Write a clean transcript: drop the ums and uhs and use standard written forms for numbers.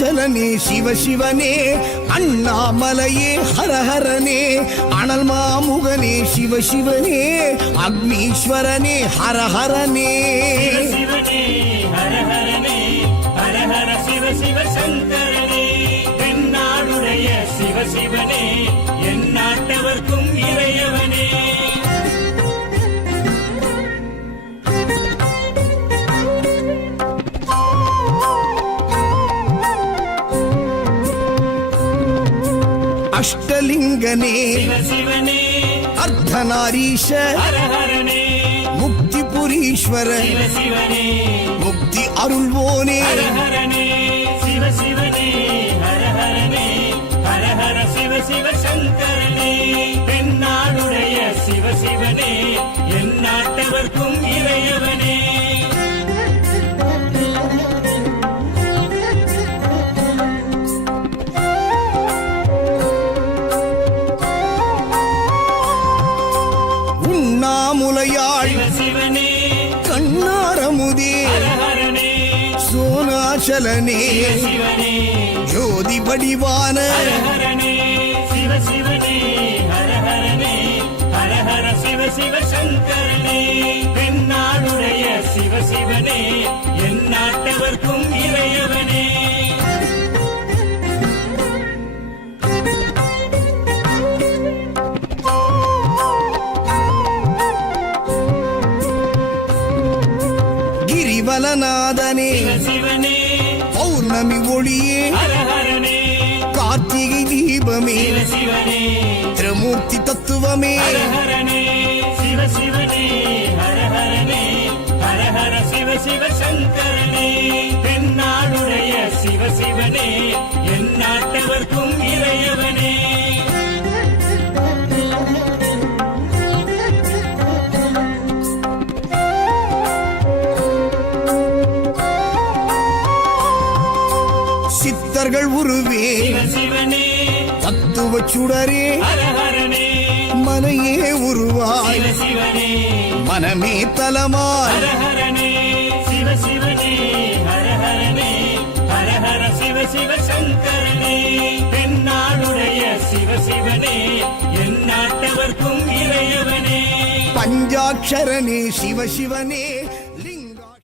அருணாச்சலனே சிவசிவனே அண்ணாமலையே ஹரஹரனே அனல் மாமுகனே சிவசிவனே அக்னீஸ்வரனே ஹரஹரனே சிவனே ஹரஹரனே ஹரஹர சிவ சிவ சங்கரனே தென்னாடுடைய சிவசிவனே என் நாட்டவர்க்கும் இறையவனே அஷ்டலிங்கனே சிவசிவனே அர்த்தநாரீஷ ஹரஹரனே முக்திபுரீஸ்வர சிவசிவனே முக்தி அருள்வோனே ஹரஹரனே சிவசிவனே ஹரஹரனே ஹரஹர சிவ சிவ சங்கரனே தென்னாடுடைய சிவசிவனே என் நாட்டவர்க்கும் இறையவனே உண்ணாமுலையாள் சிவசிவனே கண்ணாரமுதே ஹரஹரனே சோனாச்சலனே சிவசிவனே ஜோதி வடிவான ஹரஹரனே சிவசிவனே ஹரஹரனே ஹரஹர சிவ சிவ சங்கரனே தென்னாடுடைய சிவசிவனே என் நாட்டவர்க்கும் இறையவனே கிரிவலநாதனே சிவசிவனே பௌர்ணமி ஒளியே ஹரஹரனே கார்த்திகை தீபமே சிவசிவனே திரிமூர்த்தி தத்துவமே ஹரஹரனே சிவசிவனே ஹரஹரனே ஹரஹர சிவ சிவ சங்கரனே தென்னாடுடைய சிவசிவனே என் நாட்டவர்க்கும் இறையவனே சித்தர்கள் உருவே சிவசிவனே தத்துவ சுடரே ஹரஹரனே மனையே உருவாய் சிவசிவனே மனமே தலமாய் ஹரஹரனே சிவசிவனே ஹரஹரனே ஹரஹர சிவ சிவ சங்கரனே தென்னாடுடைய சிவசிவனே என் நாட்டவர்க்கும் இறையவனே பஞ்சாட்சரனே சிவசிவனே